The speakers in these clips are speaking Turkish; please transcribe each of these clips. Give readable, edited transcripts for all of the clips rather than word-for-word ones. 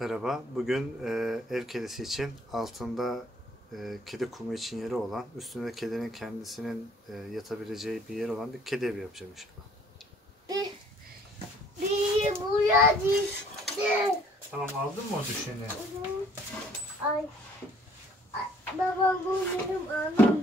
Merhaba. Bugün ev kedisi için altında kedi kumu için yeri olan, üstünde kedinin kendisinin yatabileceği bir yer olan bir kedi evi yapacağım inşallah. Bir buraya düştü. Tamam, aldın mı o düşeni? Ay, baba bu benim anam.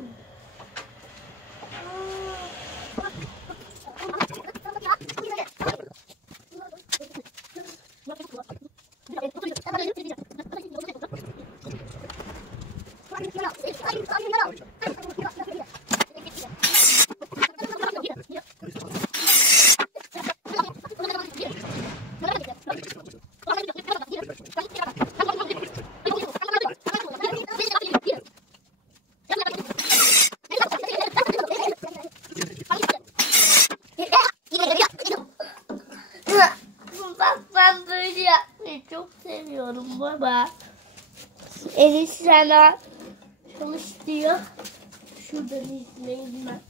Bak ben böyle yapmayı çok seviyorum baba. Elis sana çalıştırıyor. Şuradan izleyin ben.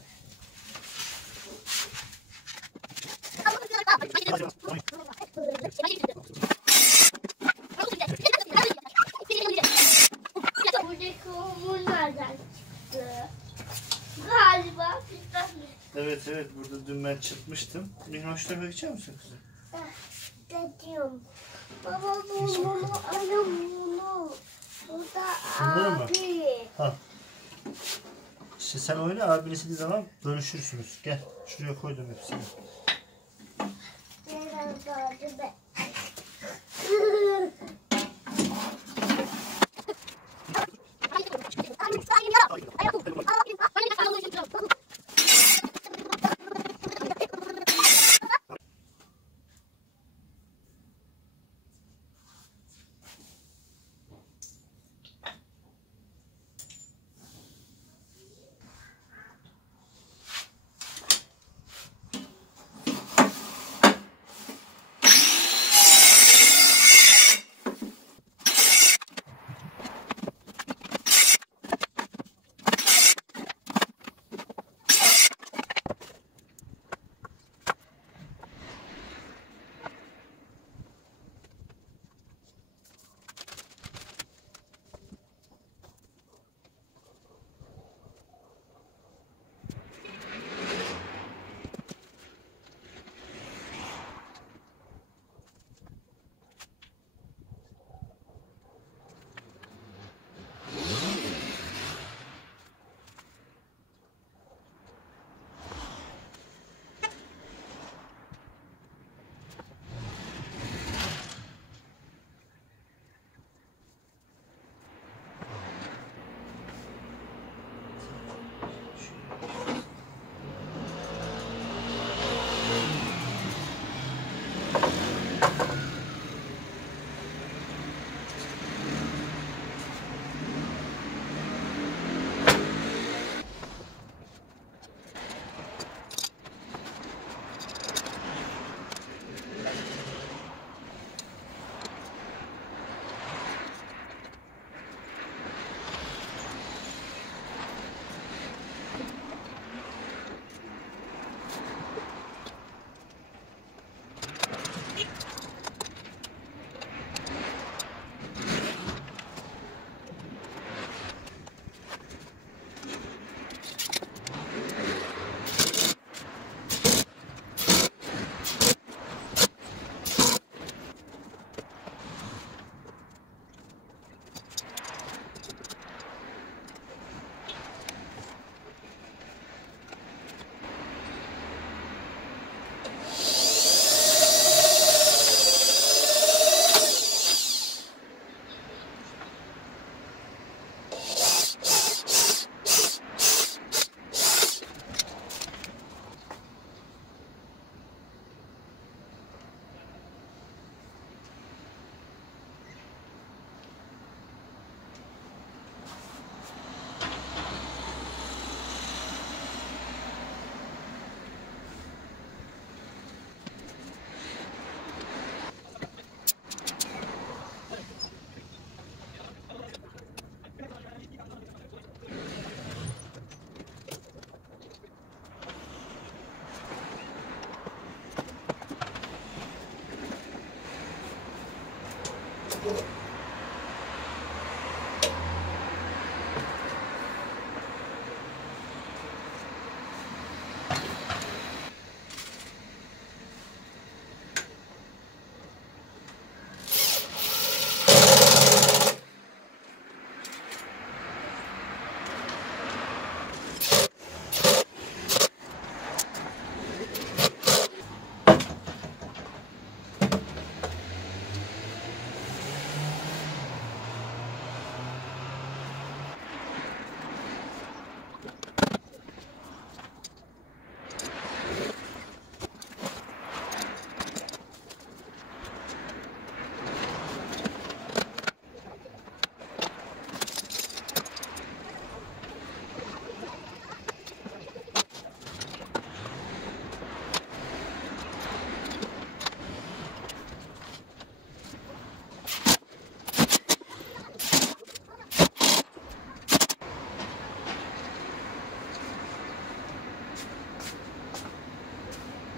Buradaki omur nereden çıktı? Galiba bizden mi? Evet, burada dün ben çıkmıştım. Minnoş'la bakacak mısın kızım? Diyorum. Baba bunu anam bunu. Bu da Bunları mı? abi. Al. İşte sen oyna, abin istediği zaman bölüşürsünüz. Gel, şuraya koydum hepsini. Biraz daha be.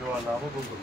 yuvarlağımı buldum.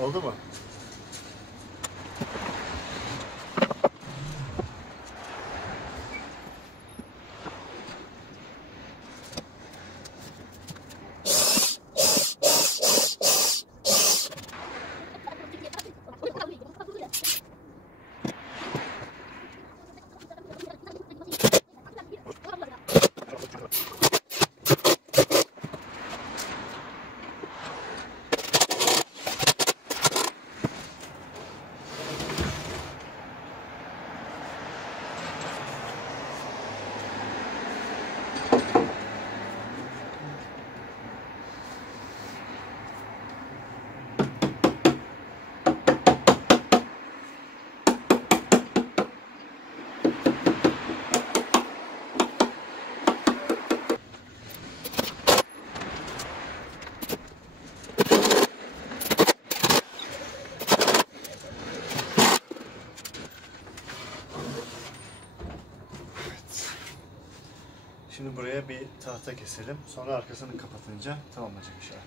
Oldu mu? Şimdi buraya bir tahta keselim. Sonra arkasını kapatınca tamamlanacak inşallah.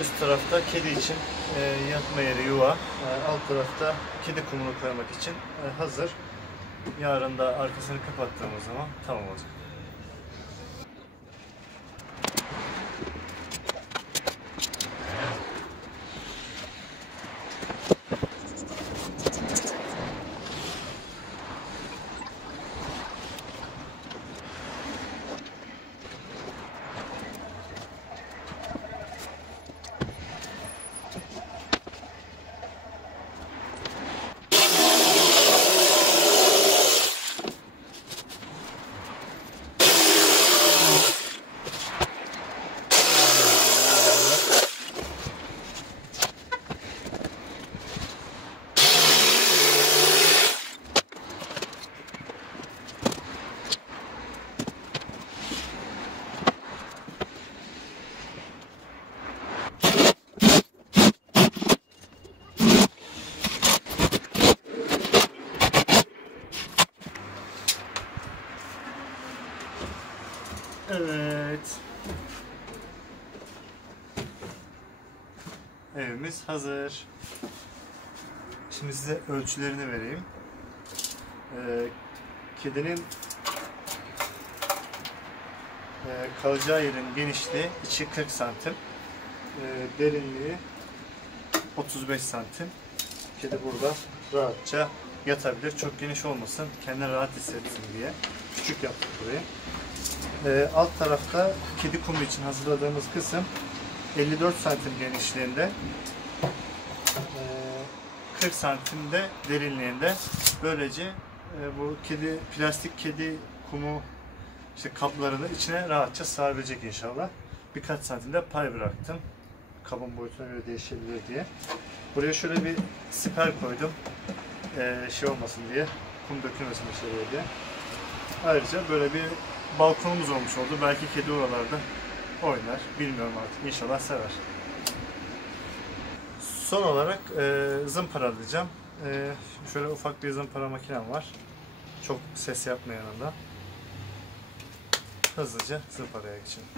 Üst tarafta kedi için yatma yeri, yuva. Alt tarafta kedi kumunu koymak için hazır. Yarın da arkasını kapattığımız zaman tamam olacak. Evet. Evimiz hazır. Şimdi size ölçülerini vereyim. Kedinin kalacağı yerin genişliği içi 40 santim. Derinliği 35 santim. Kedi burada rahatça yatabilir. Çok geniş olmasın. Kendini rahat hissetsin diye. Küçük yaptık burayı. Alt tarafta kedi kumu için hazırladığımız kısım 54 santim genişliğinde, 40 santimde derinliğinde. Böylece bu plastik kedi kumu kaplarını içine rahatça sığabilecek inşallah. Birkaç santimde pay bıraktım. Kabın boyutuna göre değişebilir diye. Buraya şöyle bir siper koydum. Olmasın diye, kum dökülmesin dışarıya diye. Ayrıca böyle bir balkonumuz olmuş oldu. Belki kedi oralarda oynar. Bilmiyorum artık. İnşallah sever. Son olarak zımparalayacağım. Şöyle ufak bir zımpara makinem var. Çok ses yapmayanından. Hızlıca zımparaya geçelim.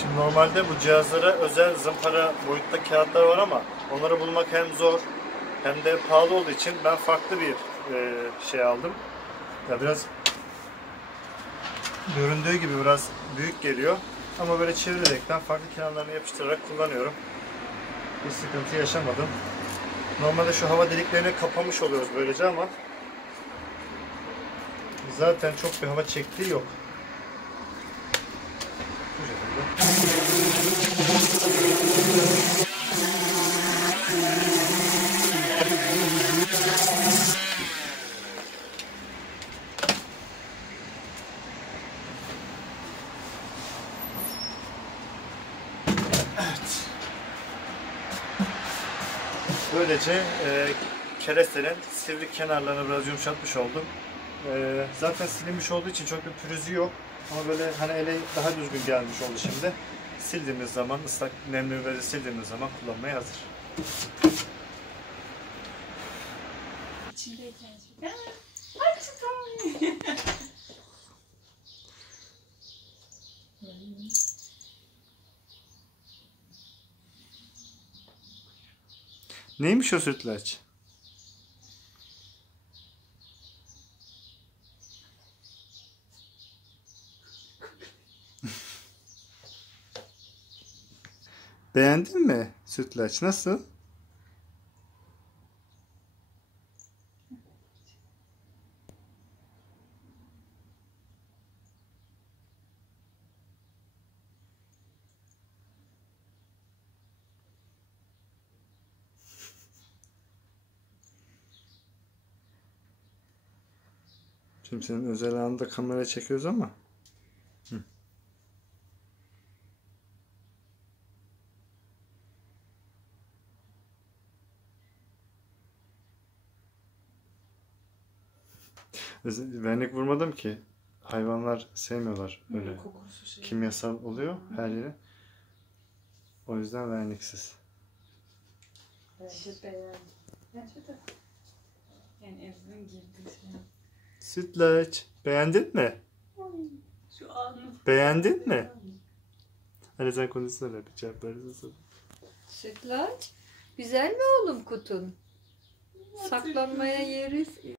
Şimdi normalde bu cihazlara özel zımpara boyutta kağıtlar var ama onları bulmak hem zor hem de pahalı olduğu için ben farklı bir şey aldım. Ya biraz göründüğü gibi biraz büyük geliyor ama böyle çevirerekten farklı kenarlarına yapıştırarak kullanıyorum. Bir sıkıntı yaşamadım. Normalde şu hava deliklerini kapamış oluyoruz böylece ama zaten çok bir hava çektiği yok. Bu şekilde. Evet. Böylece kerestenin sivri kenarlarını biraz yumuşatmış oldum. Zaten silinmiş olduğu için çok bir pürüzü yok. Ama böyle hani ele daha düzgün gelmiş oldu şimdi. Sildiğimiz zaman, ıslak nemli böyle sildiğimiz zaman kullanmaya hazır. Neymiş o sütlaç? Beğendin mi sütlaç? Nasıl? Şimdi senin özel anında kamera çekiyoruz ama. Hı. Vernik vurmadım ki. Hayvanlar sevmiyorlar öyle. Kimyasal oluyor her yere. O yüzden verniksiz. Bence beğendim. Bence de. Yani evden girdi şey. Sütlaç. Beğendin mi? Şu anı. Beğendin mi? Hani sen konuşsana bir cevap verirsen. Sütlaç. Güzel mi oğlum kutun? Saklanmaya yeri